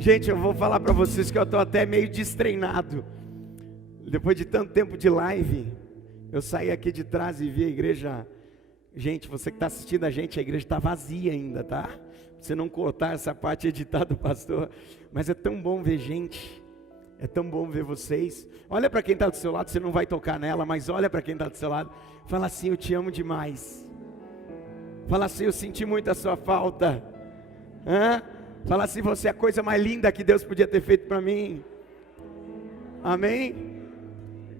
Gente, eu vou falar para vocês que eu estou até meio destreinado. Depois de tanto tempo de live, eu saí aqui de trás e vi a igreja. Gente, você que está assistindo a gente, a igreja está vazia ainda, tá? Pra você não cortar essa parte editada do pastor. Mas é tão bom ver gente. É tão bom ver vocês. Olha para quem está do seu lado, você não vai tocar nela, mas olha para quem está do seu lado. Fala assim: eu te amo demais. Fala assim: eu senti muito a sua falta. Fala assim: você é a coisa mais linda que Deus podia ter feito para mim. Amém?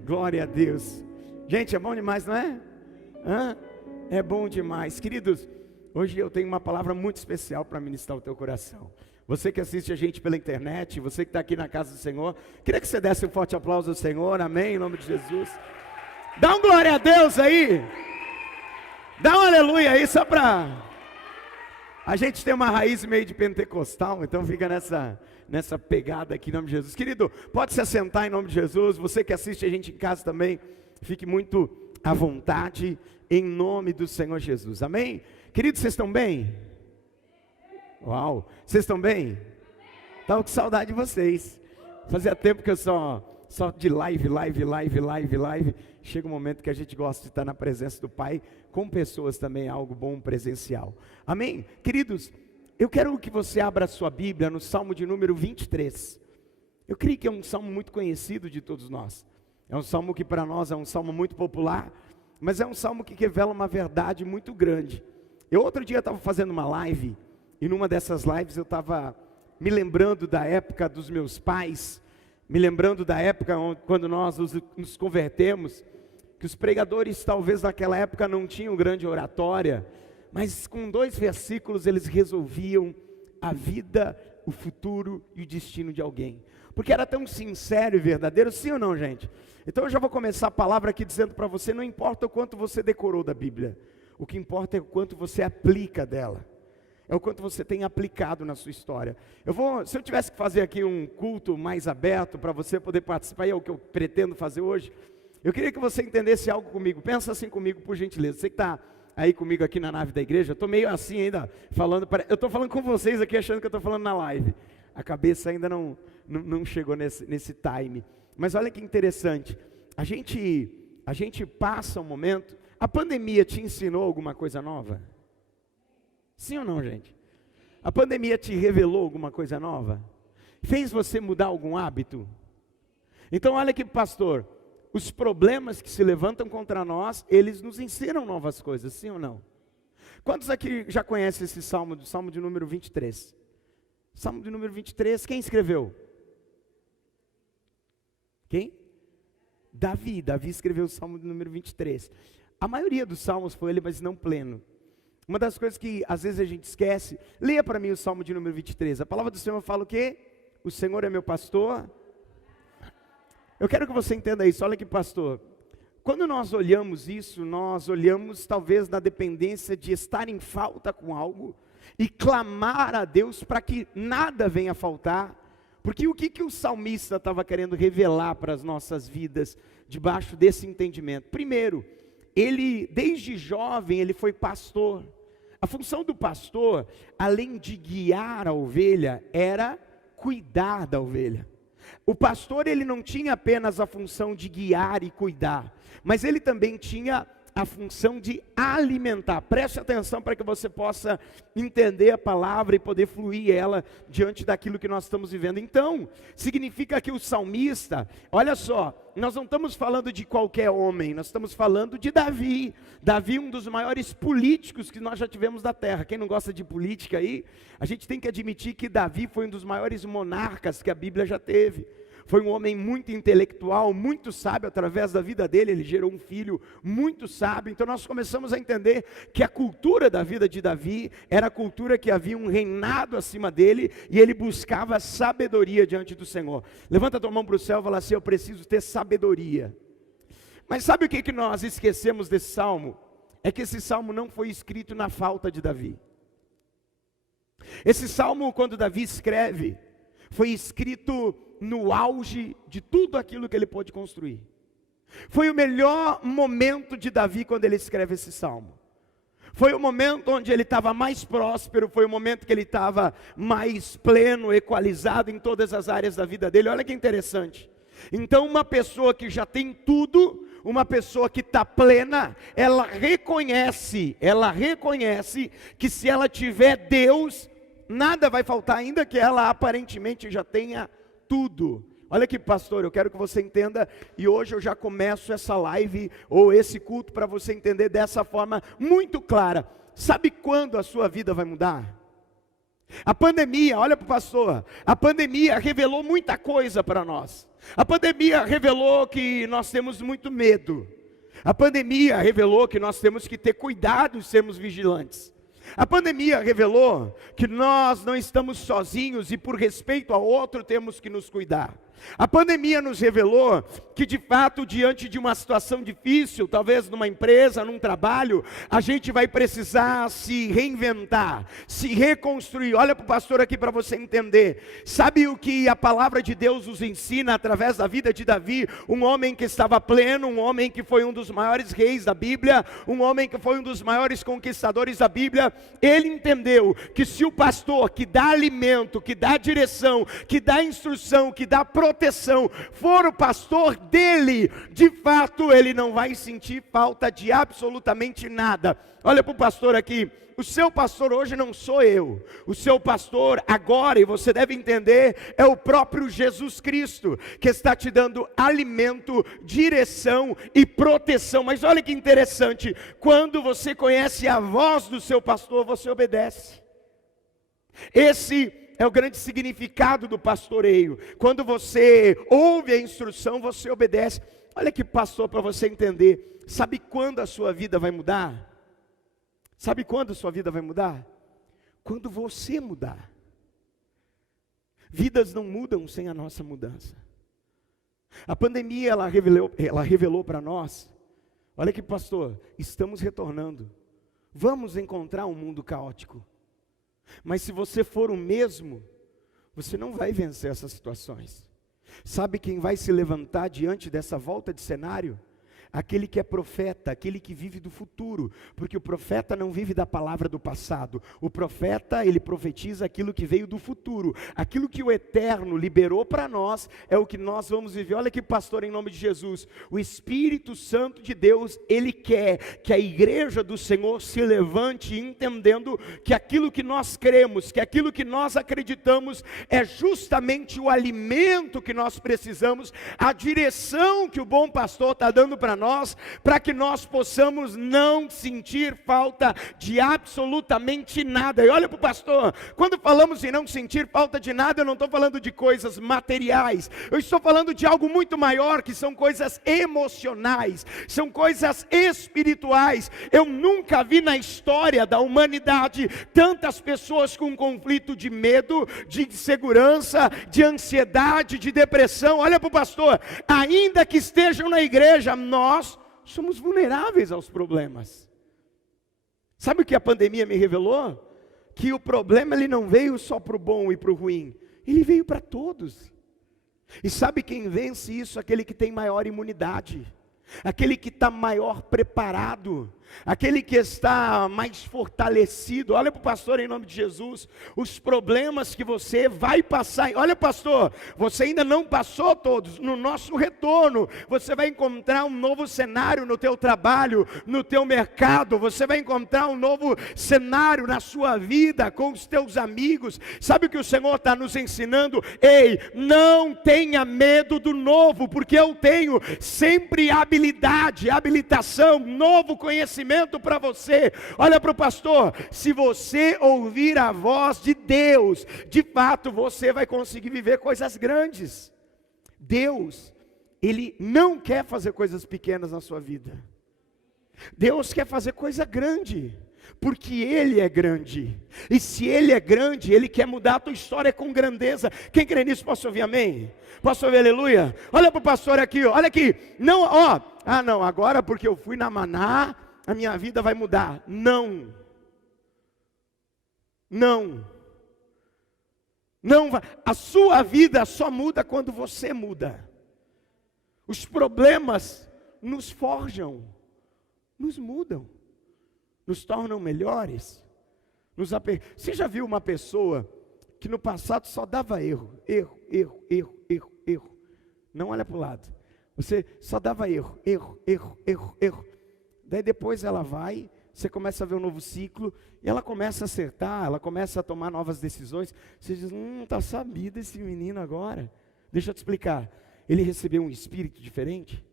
Glória a Deus. Gente, é bom demais, não é? É bom demais. Queridos, hoje eu tenho uma palavra muito especial para ministrar o teu coração. Você que assiste a gente pela internet, você que está aqui na casa do Senhor, queria que você desse um forte aplauso ao Senhor, amém, em nome de Jesus. Dá um glória a Deus aí. Dá um aleluia aí, só para... A gente tem uma raiz meio de pentecostal, então fica nessa pegada aqui em nome de Jesus. Querido, pode se assentar em nome de Jesus. Você que assiste a gente em casa também, fique muito à vontade em nome do Senhor Jesus, amém? Queridos, vocês estão bem? Uau, vocês estão bem? Estava com saudade de vocês. Fazia tempo que eu só de live. Chega um momento que a gente gosta de estar na presença do Pai, com pessoas também, algo bom presencial. Amém? Queridos, eu quero que você abra a sua Bíblia no Salmo de número 23. Eu creio que é um salmo muito conhecido de todos nós. É um salmo que para nós é um salmo muito popular, mas é um salmo que revela uma verdade muito grande. Eu outro dia estava fazendo uma live, e numa dessas lives eu estava me lembrando da época dos meus pais, me lembrando da época quando nós nos convertemos, que os pregadores talvez naquela época não tinham grande oratória, mas com 2 versículos eles resolviam a vida, o futuro e o destino de alguém. Porque era tão sincero e verdadeiro, sim ou não, gente? Então eu já vou começar a palavra aqui dizendo para você, não importa o quanto você decorou da Bíblia, o que importa é o quanto você aplica dela. É o quanto você tem aplicado na sua história. Se eu tivesse que fazer aqui um culto mais aberto para você poder participar, e é o que eu pretendo fazer hoje, eu queria que você entendesse algo comigo. Pensa assim comigo, por gentileza. Você que está aí comigo aqui na nave da igreja, eu estou meio assim ainda, eu estou falando com vocês aqui, achando que eu estou falando na live. A cabeça ainda não chegou nesse time. Mas olha que interessante, a gente passa um momento, a pandemia te ensinou alguma coisa nova? Sim ou não, gente? A pandemia te revelou alguma coisa nova? Fez você mudar algum hábito? Então olha aqui, pastor, os problemas que se levantam contra nós, eles nos ensinam novas coisas, sim ou não? Quantos aqui já conhecem esse salmo, do salmo de número 23? Salmo de número 23, quem escreveu? Quem? Davi escreveu o salmo de número 23. A maioria dos salmos foi ele, mas não pleno. Uma das coisas que às vezes a gente esquece, leia para mim o salmo de número 23. A palavra do Senhor fala o quê? O Senhor é meu pastor. Eu quero que você entenda isso. Olha aqui, pastor. Quando nós olhamos isso, nós olhamos talvez na dependência de estar em falta com algo e clamar a Deus para que nada venha a faltar. Porque o que o salmista estava querendo revelar para as nossas vidas debaixo desse entendimento? Primeiro, ele desde jovem ele foi pastor. A função do pastor, além de guiar a ovelha, era cuidar da ovelha. O pastor ele não tinha apenas a função de guiar e cuidar, mas ele também tinha a função de alimentar. Preste atenção para que você possa entender a palavra e poder fluir ela diante daquilo que nós estamos vivendo. Então, significa que o salmista, olha só, nós não estamos falando de qualquer homem, nós estamos falando de Davi. Davi, um dos maiores políticos que nós já tivemos da terra. Quem não gosta de política aí, a gente tem que admitir que Davi foi um dos maiores monarcas que a Bíblia já teve. Foi um homem muito intelectual, muito sábio. Através da vida dele, ele gerou um filho muito sábio. Então nós começamos a entender que a cultura da vida de Davi era a cultura que havia um reinado acima dele, e ele buscava sabedoria diante do Senhor. Levanta a tua mão para o céu e fala assim: eu preciso ter sabedoria. Mas sabe o que nós esquecemos desse salmo? É que esse salmo não foi escrito na falta de Davi. Esse salmo, quando Davi escreve, foi escrito no auge de tudo aquilo que ele pôde construir. Foi o melhor momento de Davi quando ele escreve esse salmo. Foi o momento onde ele estava mais próspero, foi o momento que ele estava mais pleno, equalizado em todas as áreas da vida dele. Olha que interessante. Então uma pessoa que já tem tudo, uma pessoa que está plena, ela reconhece que se ela tiver Deus, nada vai faltar, ainda que ela aparentemente já tenha tudo. Olha aqui, pastor, eu quero que você entenda, e hoje eu já começo essa live, ou esse culto, para você entender dessa forma muito clara. Sabe quando a sua vida vai mudar? A pandemia, olha para o pastor, a pandemia revelou muita coisa para nós. A pandemia revelou que nós temos muito medo. A pandemia revelou que nós temos que ter cuidado e sermos vigilantes. A pandemia revelou que nós não estamos sozinhos e por respeito ao outro temos que nos cuidar. A pandemia nos revelou que de fato, diante de uma situação difícil, talvez numa empresa, num trabalho, a gente vai precisar se reinventar, se reconstruir. Olha para o pastor aqui para você entender. Sabe o que a palavra de Deus nos ensina através da vida de Davi? Um homem que estava pleno, um homem que foi um dos maiores reis da Bíblia, um homem que foi um dos maiores conquistadores da Bíblia. Ele entendeu que se o pastor que dá alimento, que dá direção, que dá instrução, que dá proteção, for o pastor dele, de fato ele não vai sentir falta de absolutamente nada. Olha para o pastor aqui, o seu pastor hoje não sou eu, o seu pastor agora, e você deve entender, é o próprio Jesus Cristo, que está te dando alimento, direção e proteção. Mas olha que interessante, quando você conhece a voz do seu pastor, você obedece. Esse é o grande significado do pastoreio. Quando você ouve a instrução, você obedece. Olha que pastor, para você entender. Sabe quando a sua vida vai mudar? Sabe quando a sua vida vai mudar? Quando você mudar. Vidas não mudam sem a nossa mudança. A pandemia, ela revelou para nós. Olha que pastor, estamos retornando. Vamos encontrar um mundo caótico. Mas se você for o mesmo, você não vai vencer essas situações. Sabe quem vai se levantar diante dessa volta de cenário? Aquele que é profeta, aquele que vive do futuro, porque o profeta não vive da palavra do passado. O profeta, ele profetiza aquilo que veio do futuro. Aquilo que o eterno liberou para nós, é o que nós vamos viver. Olha aqui, pastor, em nome de Jesus, o Espírito Santo de Deus, ele quer que a igreja do Senhor se levante, entendendo que aquilo que nós cremos, que aquilo que nós acreditamos, é justamente o alimento que nós precisamos, a direção que o bom pastor está dando para nós, para que nós possamos não sentir falta de absolutamente nada. E olha para o pastor, quando falamos em não sentir falta de nada, eu não estou falando de coisas materiais, eu estou falando de algo muito maior, que são coisas emocionais, são coisas espirituais. Eu nunca vi na história da humanidade tantas pessoas com conflito de medo, de insegurança, de ansiedade, de depressão. Olha para o pastor, ainda que estejam na igreja, nós somos vulneráveis aos problemas. Sabe o que a pandemia me revelou? Que o problema, ele não veio só para o bom e para o ruim, ele veio para todos. E sabe quem vence isso? Aquele que tem maior imunidade, aquele que está maior preparado, aquele que está mais fortalecido. Olha para o pastor, em nome de Jesus, os problemas que você vai passar. Olha, pastor, você ainda não passou todos. No nosso retorno, você vai encontrar um novo cenário no teu trabalho, no teu mercado. Você vai encontrar um novo cenário na sua vida, com os teus amigos. Sabe o que o Senhor está nos ensinando? Ei, não tenha medo do novo, porque eu tenho sempre habilidade, habilitação, novo conhecimento para você. Olha para o pastor, se você ouvir a voz de Deus, de fato você vai conseguir viver coisas grandes. Deus, Ele não quer fazer coisas pequenas na sua vida. Deus quer fazer coisa grande, porque Ele é grande. E se Ele é grande, Ele quer mudar a tua história com grandeza. Quem crê nisso, posso ouvir amém? Posso ouvir aleluia? Olha para o pastor aqui, ó. Olha aqui, não, ó, não, agora porque eu fui na Maná, a minha vida vai mudar. Não. Não. Não vai. A sua vida só muda quando você muda. Os problemas nos forjam, nos mudam. nos tornam melhores. Você já viu uma pessoa que no passado só dava erro? Não olha para o lado. Você só dava erro. Daí depois ela vai, você começa a ver um novo ciclo, e ela começa a acertar, ela começa a tomar novas decisões. Você diz, está sabido esse menino agora. Deixa eu te explicar. Ele recebeu um espírito diferente?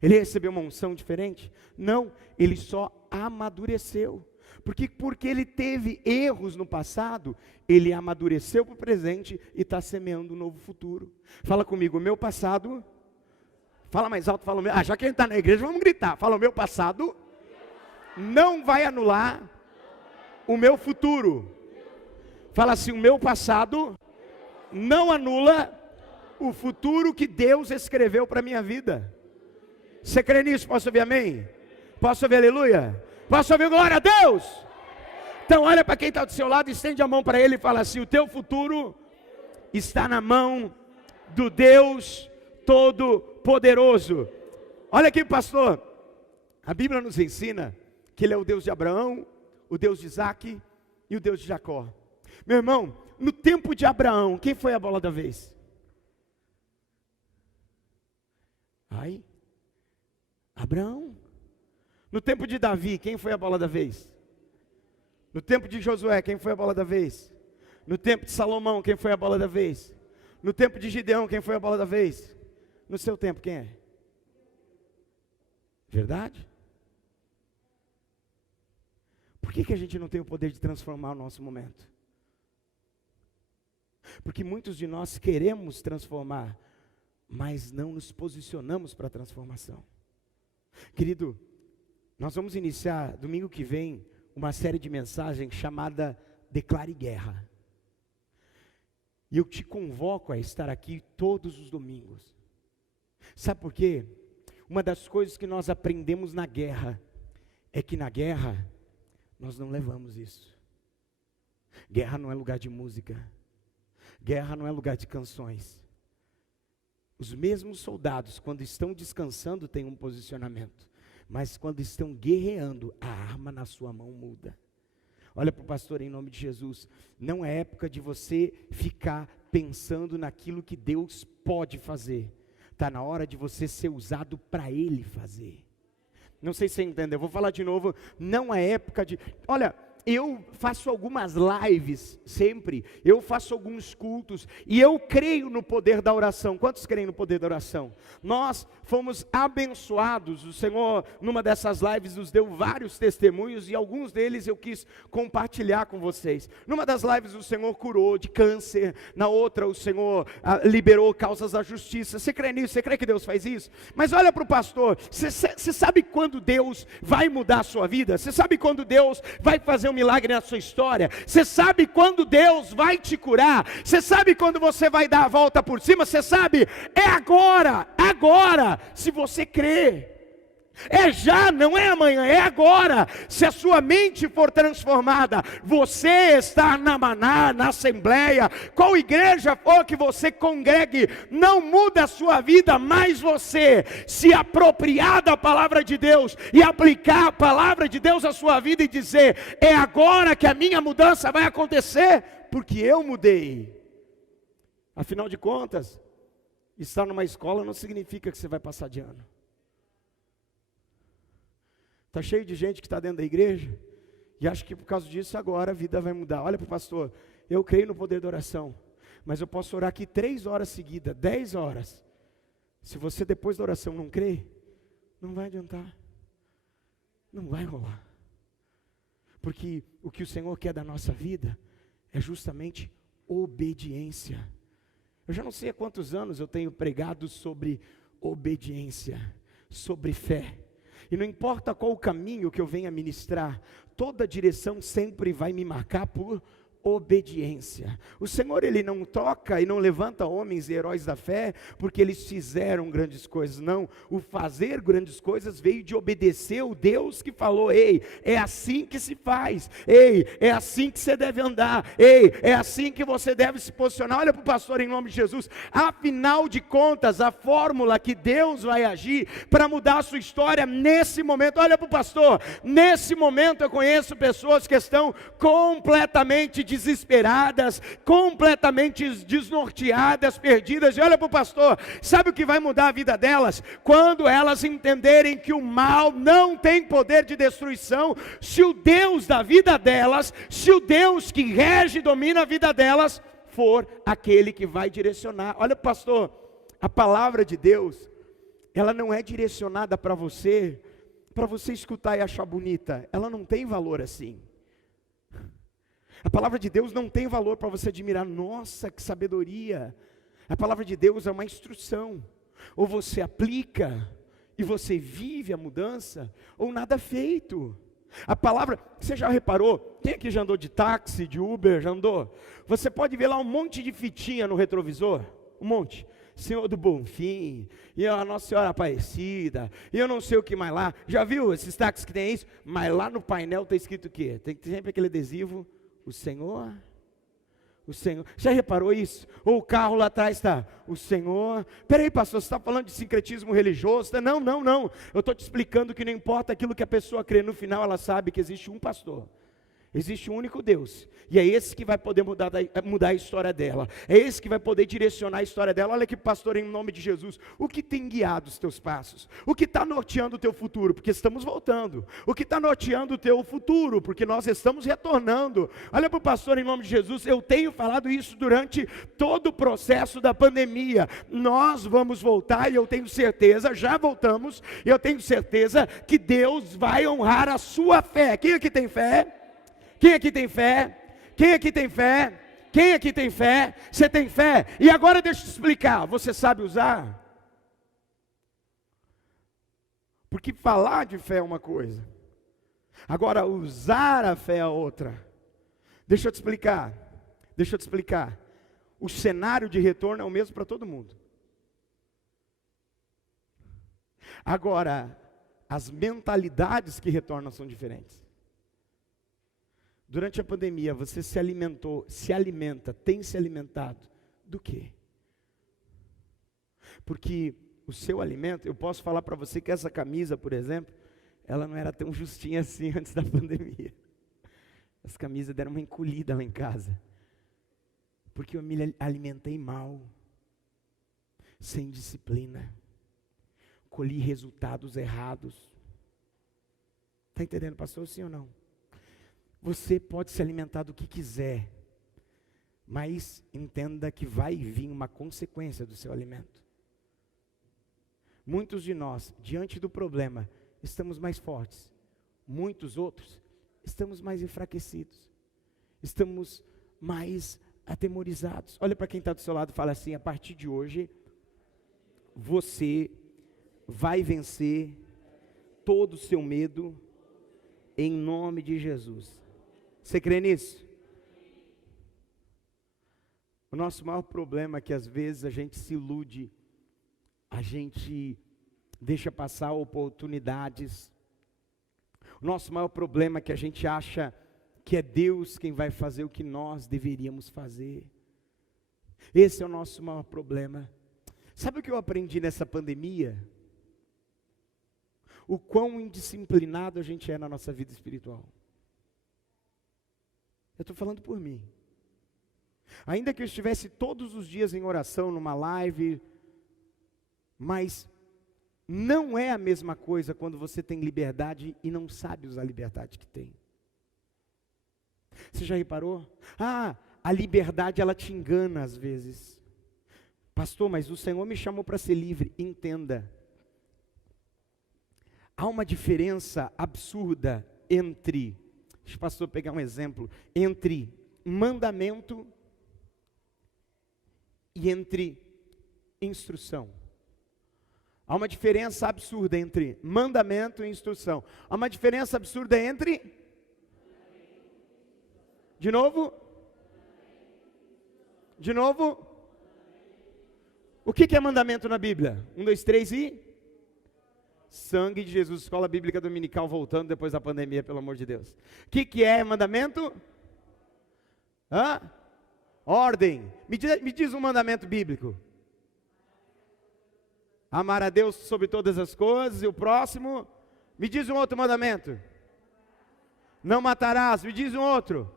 Ele recebeu uma unção diferente? Não, ele só amadureceu. Porque ele teve erros no passado, ele amadureceu para o presente e está semeando um novo futuro. Fala comigo, o meu passado... Fala mais alto, fala o meu... já que a gente está na igreja, vamos gritar. Fala, o meu passado não vai anular o meu futuro. Fala assim, o meu passado não anula o futuro que Deus escreveu para a minha vida. Você crê nisso? Posso ouvir amém? Posso ouvir aleluia? Posso ouvir glória a Deus? Então olha para quem está do seu lado, estende a mão para ele e fala assim, o teu futuro está na mão do Deus Todo-Poderoso. Olha aqui, pastor, a Bíblia nos ensina que Ele é o Deus de Abraão, o Deus de Isaac e o Deus de Jacó. Meu irmão, no tempo de Abraão, quem foi a bola da vez? Abraão. No tempo de Davi, quem foi a bola da vez? No tempo de Josué, quem foi a bola da vez? No tempo de Salomão, quem foi a bola da vez? No tempo de Gideão, quem foi a bola da vez? No seu tempo, quem é? Verdade? Por que a gente não tem o poder de transformar o nosso momento? Porque muitos de nós queremos transformar, mas não nos posicionamos para a transformação. Querido, nós vamos iniciar domingo que vem uma série de mensagens chamada Declare Guerra. E eu te convoco a estar aqui todos os domingos. Sabe por quê? Uma das coisas que nós aprendemos na guerra é que na guerra nós não levamos isso. Guerra não é lugar de música. Guerra não é lugar de canções. Os mesmos soldados, quando estão descansando, têm um posicionamento. Mas quando estão guerreando, a arma na sua mão muda. Olha para o pastor em nome de Jesus. Não é época de você ficar pensando naquilo que Deus pode fazer. Está na hora de você ser usado para Ele fazer. Não sei se você entendeu, eu vou falar de novo. Não é época de... Olha, eu faço algumas lives sempre, eu faço alguns cultos, e eu creio no poder da oração. Quantos creem no poder da oração? Nós fomos abençoados, o Senhor numa dessas lives nos deu vários testemunhos, e alguns deles eu quis compartilhar com vocês. Numa das lives o Senhor curou de câncer, na outra o Senhor liberou causas da justiça. Você crê nisso? Você crê que Deus faz isso? Mas olha para o pastor, você sabe quando Deus vai mudar a sua vida? Você sabe quando Deus vai fazer um milagre na sua história? Você sabe quando Deus vai te curar? Você sabe quando você vai dar a volta por cima? Você sabe? É agora, se você crê. É já, não é amanhã, é agora. Se a sua mente for transformada, você está na maná, na assembleia, qual igreja for que você congregue, não muda a sua vida, mas você se apropriar da palavra de Deus e aplicar a palavra de Deus à sua vida e dizer, é agora que a minha mudança vai acontecer, porque eu mudei. Afinal de contas, estar numa escola não significa que você vai passar de ano. Está cheio de gente que está dentro da igreja e acha que por causa disso agora a vida vai mudar. Olha para o pastor, eu creio no poder da oração, mas eu posso orar aqui 3 horas seguidas, 10 horas. Se você depois da oração não crê, não vai adiantar. Não vai rolar. Porque o que o Senhor quer da nossa vida é justamente obediência. Eu já não sei há quantos anos eu tenho pregado sobre obediência, sobre fé. E não importa qual o caminho que eu venha ministrar, toda direção sempre vai me marcar por obediência. O Senhor, Ele não toca e não levanta homens e heróis da fé porque eles fizeram grandes coisas, não. O fazer grandes coisas veio de obedecer o Deus que falou: ei, é assim que se faz, ei, é assim que você deve andar, ei, é assim que você deve se posicionar. Olha para o pastor, em nome de Jesus. Afinal de contas, a fórmula que Deus vai agir para mudar a sua história nesse momento, olha para o pastor, nesse momento eu conheço pessoas que estão completamente desesperadas, completamente desnorteadas, perdidas, e olha para o pastor, sabe o que vai mudar a vida delas? Quando elas entenderem que o mal não tem poder de destruição, se o Deus da vida delas, se o Deus que rege e domina a vida delas, for aquele que vai direcionar. Olha pastor, a palavra de Deus, ela não é direcionada para você escutar e achar bonita, ela não tem valor assim. A palavra de Deus não tem valor para você admirar, nossa, que sabedoria. A palavra de Deus é uma instrução, ou você aplica e você vive a mudança, ou nada feito. A palavra, você já reparou, quem aqui já andou de táxi, de Uber, já andou? Você pode ver lá um monte de fitinha no retrovisor, um monte. Senhor do Bonfim, e a Nossa Senhora Aparecida, e eu não sei o que mais lá. Já viu esses táxis que tem isso? Mas lá no painel está escrito o quê? Tem sempre aquele adesivo, o Senhor. Já reparou isso? Ou o carro lá atrás está, o Senhor. Peraí pastor, você está falando de sincretismo religioso? Não, eu estou te explicando que não importa aquilo que a pessoa crê, no final ela sabe que existe um pastor. Existe um único Deus, e é esse que vai poder mudar a história dela, é esse que vai poder direcionar a história dela. Olha aqui pastor, em nome de Jesus, o que tem guiado os teus passos? O que está norteando o teu futuro? Porque estamos voltando. O que está norteando o teu futuro? Porque nós estamos retornando. Olha para o pastor, em nome de Jesus, eu tenho falado isso durante todo o processo da pandemia. Nós vamos voltar e eu tenho certeza, já voltamos, e eu tenho certeza que Deus vai honrar a sua fé. Quem aqui tem fé? Quem aqui tem fé? Quem aqui tem fé? Quem aqui tem fé? Você tem fé? E agora deixa eu te explicar, você sabe usar? Porque falar de fé é uma coisa, agora usar a fé é outra. Deixa eu te explicar, o cenário de retorno é o mesmo para todo mundo. Agora, as mentalidades que retornam são diferentes. Durante a pandemia, você tem se alimentado do quê? Porque o seu alimento, eu posso falar para você que essa camisa, por exemplo, ela não era tão justinha assim antes da pandemia. As camisas deram uma encolhida lá em casa, porque eu me alimentei mal, sem disciplina, colhi resultados errados. Está entendendo, pastor, sim ou não? Você pode se alimentar do que quiser, mas entenda que vai vir uma consequência do seu alimento. Muitos de nós, diante do problema, estamos mais fortes. Muitos outros, estamos mais enfraquecidos. Estamos mais atemorizados. Olha para quem está do seu lado e fala assim: a partir de hoje, você vai vencer todo o seu medo, em nome de Jesus. Você crê nisso? O nosso maior problema é que às vezes a gente se ilude, a gente deixa passar oportunidades. O nosso maior problema é que a gente acha que é Deus quem vai fazer o que nós deveríamos fazer. Esse é o nosso maior problema. Sabe o que eu aprendi nessa pandemia? O quão indisciplinado a gente é na nossa vida espiritual. Eu estou falando por mim. Ainda que eu estivesse todos os dias em oração, numa live, mas não é a mesma coisa quando você tem liberdade e não sabe usar a liberdade que tem. Você já reparou? A liberdade ela te engana às vezes. Pastor, mas o Senhor me chamou para ser livre. Entenda. Há uma diferença absurda entre, deixa o pastor pegar um exemplo, entre mandamento e entre instrução. Há uma diferença absurda entre mandamento e instrução. Há uma diferença absurda entre, de novo, De novo. O que é mandamento na Bíblia? 1, 2, 3 e... Sangue de Jesus, escola bíblica dominical voltando depois da pandemia, pelo amor de Deus. O que é mandamento? Ordem. Me diz um mandamento bíblico. Amar a Deus sobre todas as coisas e o próximo. Me diz um outro mandamento. Não matarás. Me diz um outro.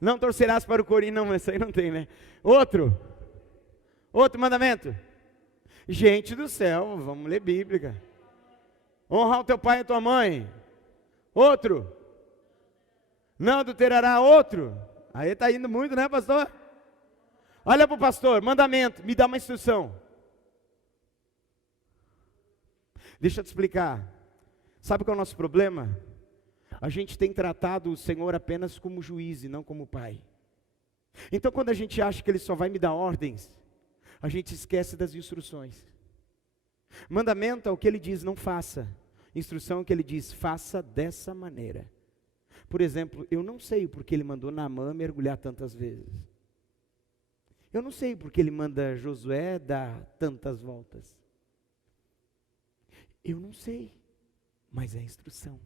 Não torcerás para o corim. Não, isso aí não tem, né? Outro mandamento. Gente do céu, vamos ler Bíblia. Honrar o teu pai e a tua mãe. Outro. Não adulterará. Outro. Aí está indo muito, né, pastor? Olha para o pastor, mandamento, me dá uma instrução. Deixa eu te explicar. Sabe qual é o nosso problema? A gente tem tratado o Senhor apenas como juiz e não como pai. Então quando a gente acha que Ele só vai me dar ordens, a gente esquece das instruções. Mandamento é o que Ele diz, não faça. Instrução é o que Ele diz, faça dessa maneira. Por exemplo, eu não sei porque Ele mandou Naamã mergulhar tantas vezes. Eu não sei porque Ele manda Josué dar tantas voltas. Eu não sei, mas é instrução.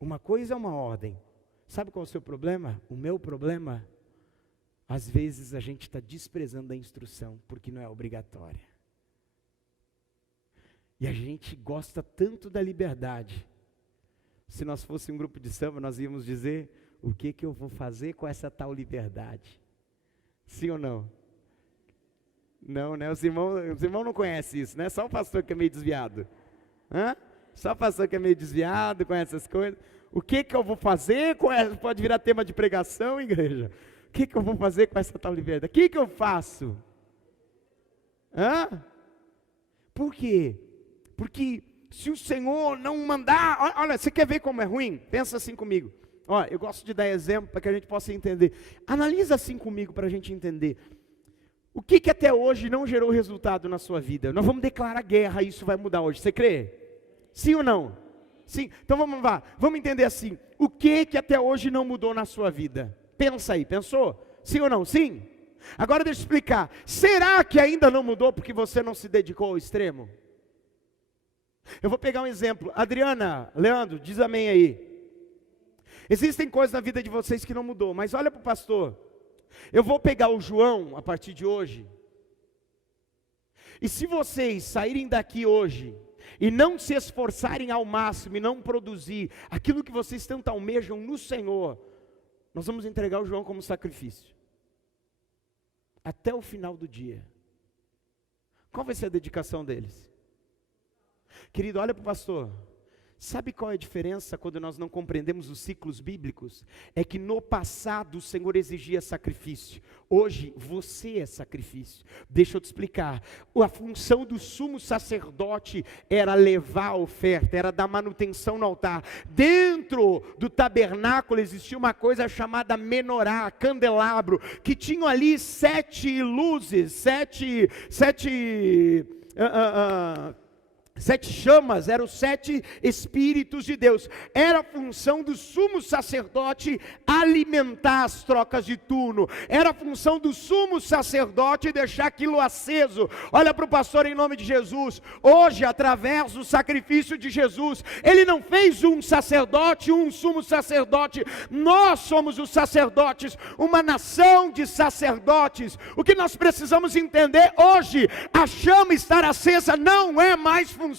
Uma coisa é uma ordem. Sabe qual é o seu problema? O meu problema? Às vezes a gente está desprezando a instrução, porque não é obrigatória. E a gente gosta tanto da liberdade. Se nós fosse um grupo de samba, nós íamos dizer, o que eu vou fazer com essa tal liberdade? Sim ou não? Não, né? Os irmãos não conhecem isso, né? Só o pastor que é meio desviado. Só o pastor que é meio desviado, conhece essas coisas. O que eu vou fazer com essa? Pode virar tema de pregação, igreja. O que eu vou fazer com essa tal liberdade? O que eu faço? Por quê? Porque se o Senhor não mandar, olha, você quer ver como é ruim? Pensa assim comigo. Olha, eu gosto de dar exemplo para que a gente possa entender. Analisa assim comigo para a gente entender. O que até hoje não gerou resultado na sua vida? Nós vamos declarar guerra e isso vai mudar hoje. Você crê? Sim ou não? Sim. Então vamos lá. Vamos entender assim. O que até hoje não mudou na sua vida? Pensa aí. Pensou? Sim ou não? Sim. Agora deixa eu explicar. Será que ainda não mudou porque você não se dedicou ao extremo? Eu vou pegar um exemplo. Adriana, Leandro, diz amém aí. Existem coisas na vida de vocês que não mudou, mas olha para o pastor. Eu vou pegar o João a partir de hoje. E se vocês saírem daqui hoje e não se esforçarem ao máximo e não produzir aquilo que vocês tanto almejam no Senhor, nós vamos entregar o João como sacrifício. Até o final do dia. Qual vai ser a dedicação deles? Querido, olha para o pastor. Sabe qual é a diferença quando nós não compreendemos os ciclos bíblicos? É que no passado o Senhor exigia sacrifício. Hoje você é sacrifício. Deixa eu te explicar. A função do sumo sacerdote era levar a oferta, era dar manutenção no altar. Dentro do tabernáculo existia uma coisa chamada menorá, candelabro, que tinham ali 7 luzes, 7 chamas, eram 7 Espíritos de Deus. Era a função do sumo sacerdote alimentar as trocas de turno. Era a função do sumo sacerdote deixar aquilo aceso. Olha para o pastor em nome de Jesus. Hoje, através do sacrifício de Jesus, Ele não fez um sacerdote, um sumo sacerdote. Nós somos os sacerdotes, uma nação de sacerdotes. O que nós precisamos entender hoje, a chama estar acesa não é mais função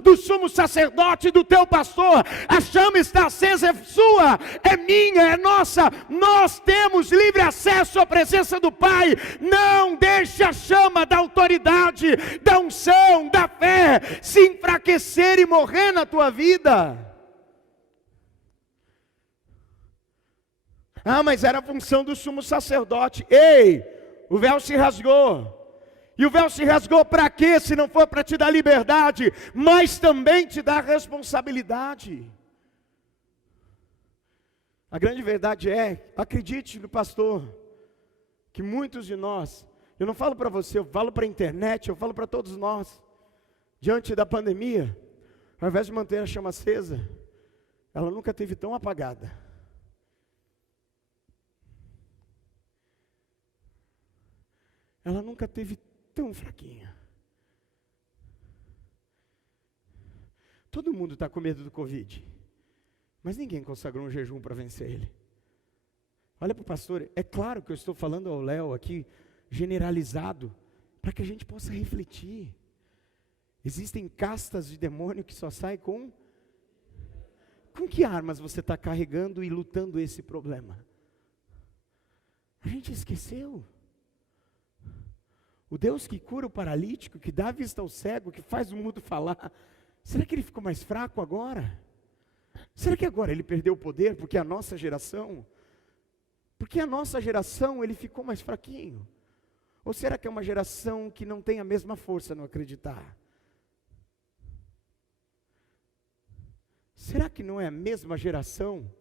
do sumo sacerdote, do teu pastor. A chama está acesa, é sua, é minha, é nossa. Nós temos livre acesso à presença do Pai. Não deixe a chama da autoridade, da unção, da fé se enfraquecer e morrer na tua vida. Mas era a função do sumo sacerdote. Ei, o véu se rasgou. E o véu se rasgou para quê? Se não for para te dar liberdade, mas também te dar responsabilidade. A grande verdade é, acredite no pastor, que muitos de nós, eu não falo para você, eu falo para a internet, eu falo para todos nós, diante da pandemia, ao invés de manter a chama acesa, ela nunca esteve tão apagada. ela nunca teve tão fraquinha. Todo mundo está com medo do Covid, mas ninguém consagrou um jejum para vencer ele. Olha para o pastor, é claro que eu estou falando ao Léo aqui, generalizado, para que a gente possa refletir. Existem castas de demônio que só saem com que armas você está carregando e lutando esse problema? A gente esqueceu. O Deus que cura o paralítico, que dá vista ao cego, que faz o mudo falar, será que ele ficou mais fraco agora? Será que agora ele perdeu o poder porque a nossa geração ele ficou mais fraquinho? Ou será que é uma geração que não tem a mesma força no acreditar? Será que não é a mesma geração?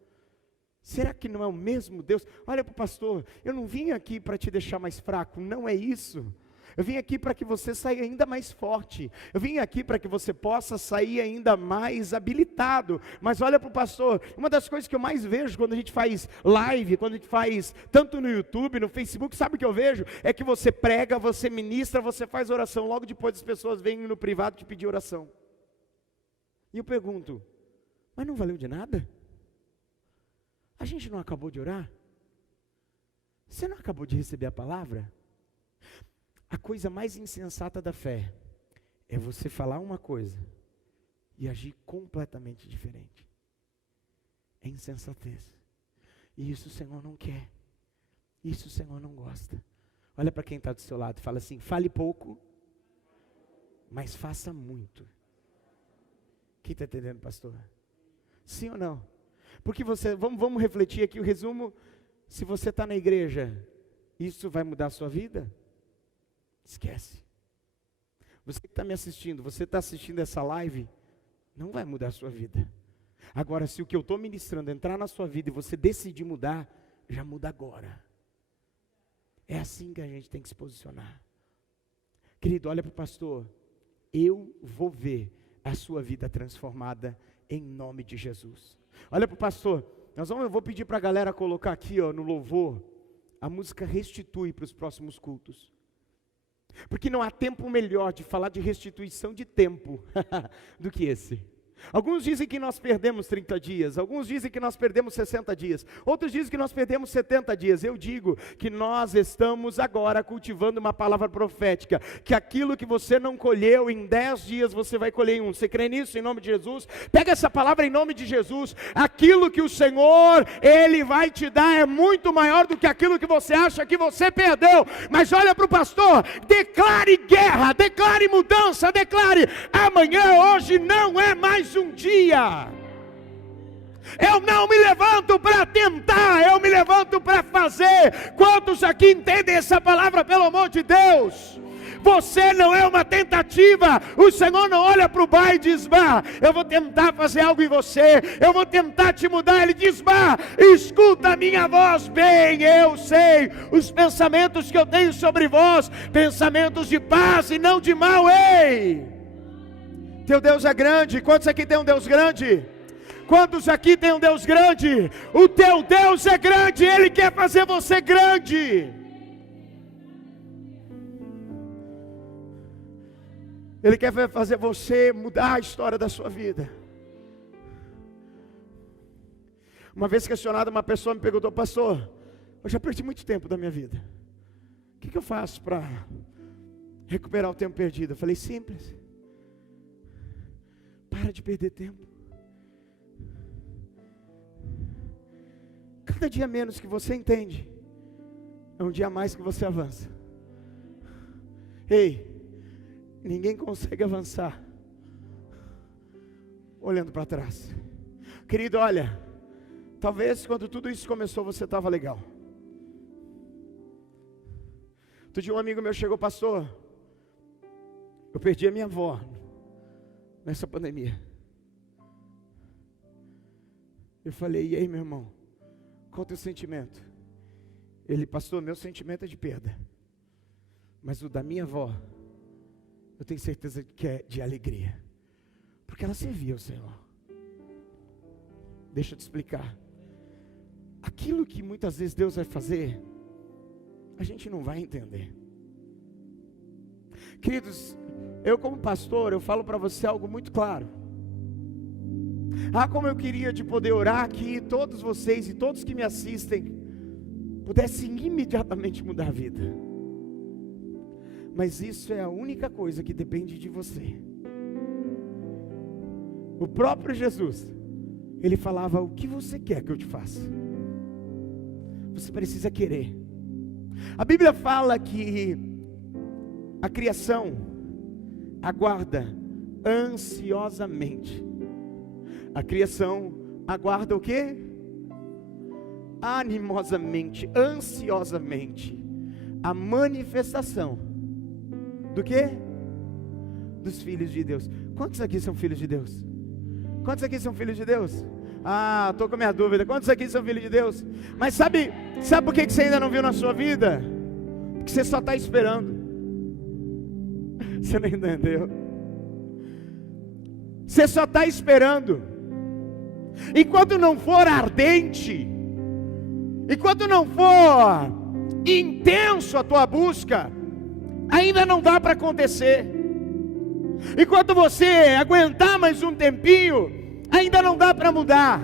Será que não é o mesmo Deus? Olha para o pastor, eu não vim aqui para te deixar mais fraco, não é isso. Eu vim aqui para que você saia ainda mais forte. Eu vim aqui para que você possa sair ainda mais habilitado. Mas olha para o pastor, uma das coisas que eu mais vejo quando a gente faz live, quando a gente faz tanto no YouTube, no Facebook, sabe o que eu vejo? É que você prega, você ministra, você faz oração. Logo depois as pessoas vêm no privado te pedir oração. E eu pergunto, mas não valeu de nada? A gente não acabou de orar? Você não acabou de receber a palavra? A coisa mais insensata da fé é você falar uma coisa e agir completamente diferente. É insensatez. E isso o Senhor não quer. Isso o Senhor não gosta. Olha para quem está do seu lado e fala assim, fale pouco, mas faça muito. Quem está entendendo, pastor? Sim ou não? Porque vamos refletir aqui o resumo. Se você está na igreja, isso vai mudar a sua vida? Esquece. Você que está me assistindo, você está assistindo essa live, não vai mudar a sua vida. Agora, se o que eu estou ministrando entrar na sua vida e você decidir mudar, já muda agora. É assim que a gente tem que se posicionar. Querido, olha para o pastor. Eu vou ver a sua vida transformada em nome de Jesus. Olha para o pastor. Eu vou pedir para a galera colocar aqui no louvor a música Restitui para os próximos cultos. Porque não há tempo melhor de falar de restituição de tempo do que esse. Alguns dizem que nós perdemos 30 dias, alguns dizem que nós perdemos 60 dias, outros dizem que nós perdemos 70 dias. Eu digo que nós estamos agora cultivando uma palavra profética, que aquilo que você não colheu em 10 dias, você vai colher em 1. Você crê nisso em nome de Jesus? Pega essa palavra em nome de Jesus. Aquilo que o Senhor, Ele vai te dar é muito maior do que aquilo que você acha que você perdeu. Mas olha para o pastor, declare guerra, declare mudança, declare amanhã, hoje não é mais um dia. Eu não me levanto para tentar, eu me levanto para fazer. Quantos aqui entendem essa palavra, pelo amor de Deus? Você não é uma tentativa. O Senhor não olha para o bar e diz, eu vou tentar fazer algo em você, eu vou tentar te mudar. Ele diz, escuta a minha voz bem, eu sei os pensamentos que eu tenho sobre vós, pensamentos de paz e não de mal. Ei, teu Deus é grande. Quantos aqui tem um Deus grande? Quantos aqui tem um Deus grande? O teu Deus é grande, Ele quer fazer você grande. Ele quer fazer você mudar a história da sua vida. Uma vez questionado, uma pessoa me perguntou, pastor, eu já perdi muito tempo da minha vida. O que eu faço para recuperar o tempo perdido? Eu falei, simples. Para de perder tempo. Cada dia menos que você entende, é um dia a mais que você avança. Ei, ninguém consegue avançar olhando para trás. Querido, olha, talvez quando tudo isso começou você estava legal. Outro dia um amigo meu chegou, pastor, eu perdi a minha avó nessa pandemia. Eu falei, e aí meu irmão, qual é o teu sentimento? Ele, pastor, meu sentimento é de perda, mas o da minha avó, eu tenho certeza que é de alegria, porque ela servia ao Senhor. Deixa eu te explicar. Aquilo que muitas vezes Deus vai fazer, a gente não vai entender. Queridos, eu como pastor, eu falo para você algo muito claro. Como eu queria de poder orar aqui, todos vocês e todos que me assistem pudessem imediatamente mudar a vida. Mas isso é a única coisa que depende de você. O próprio Jesus, Ele falava: o que você quer que eu te faça? Você precisa querer. A Bíblia fala que a criação aguarda ansiosamente. A criação aguarda o quê? Animosamente, ansiosamente, a manifestação do quê? Dos filhos de Deus. Quantos aqui são filhos de Deus? Quantos aqui são filhos de Deus? Estou com a minha dúvida. Quantos aqui são filhos de Deus? Mas sabe por que você ainda não viu na sua vida? Porque você só está esperando. Você não entendeu? Você só está esperando. Enquanto não for ardente, enquanto não for intenso a tua busca, ainda não dá para acontecer. Enquanto você aguentar mais um tempinho, ainda não dá para mudar.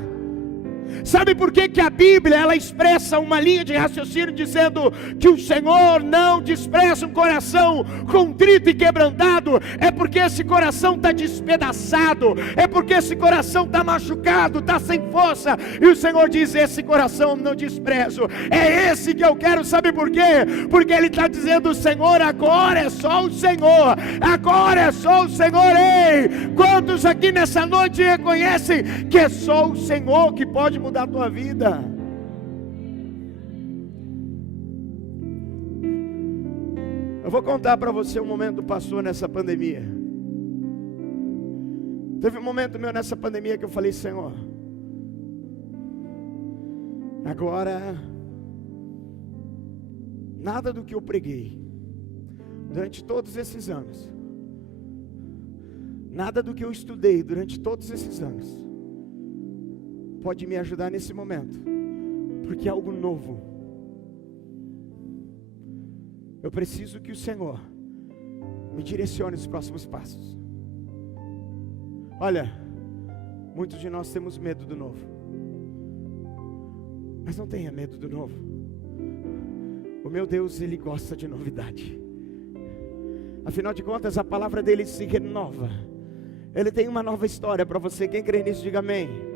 Sabe por que a Bíblia ela expressa uma linha de raciocínio dizendo que o Senhor não despreza um coração contrito e quebrantado? É porque esse coração está despedaçado, é porque esse coração está machucado, está sem força, e o Senhor diz: esse coração não desprezo, é esse que eu quero. Sabe por quê? Porque Ele está dizendo: Senhor, agora é só o Senhor, agora é só o Senhor. Ei, quantos aqui nessa noite reconhecem que é só o Senhor que pode mudar a tua vida? Eu vou contar para você um momento do pastor nessa pandemia. Teve um momento meu nessa pandemia que eu falei: Senhor, agora nada do que eu preguei durante todos esses anos, nada do que eu estudei durante todos esses anos pode me ajudar nesse momento, porque é algo novo. Eu preciso que o Senhor me direcione os próximos passos. Olha, muitos de nós temos medo do novo, mas não tenha medo do novo. O meu Deus, Ele gosta de novidade. Afinal de contas, a palavra dele se renova. Ele tem uma nova história para você. Quem crê nisso, diga amém.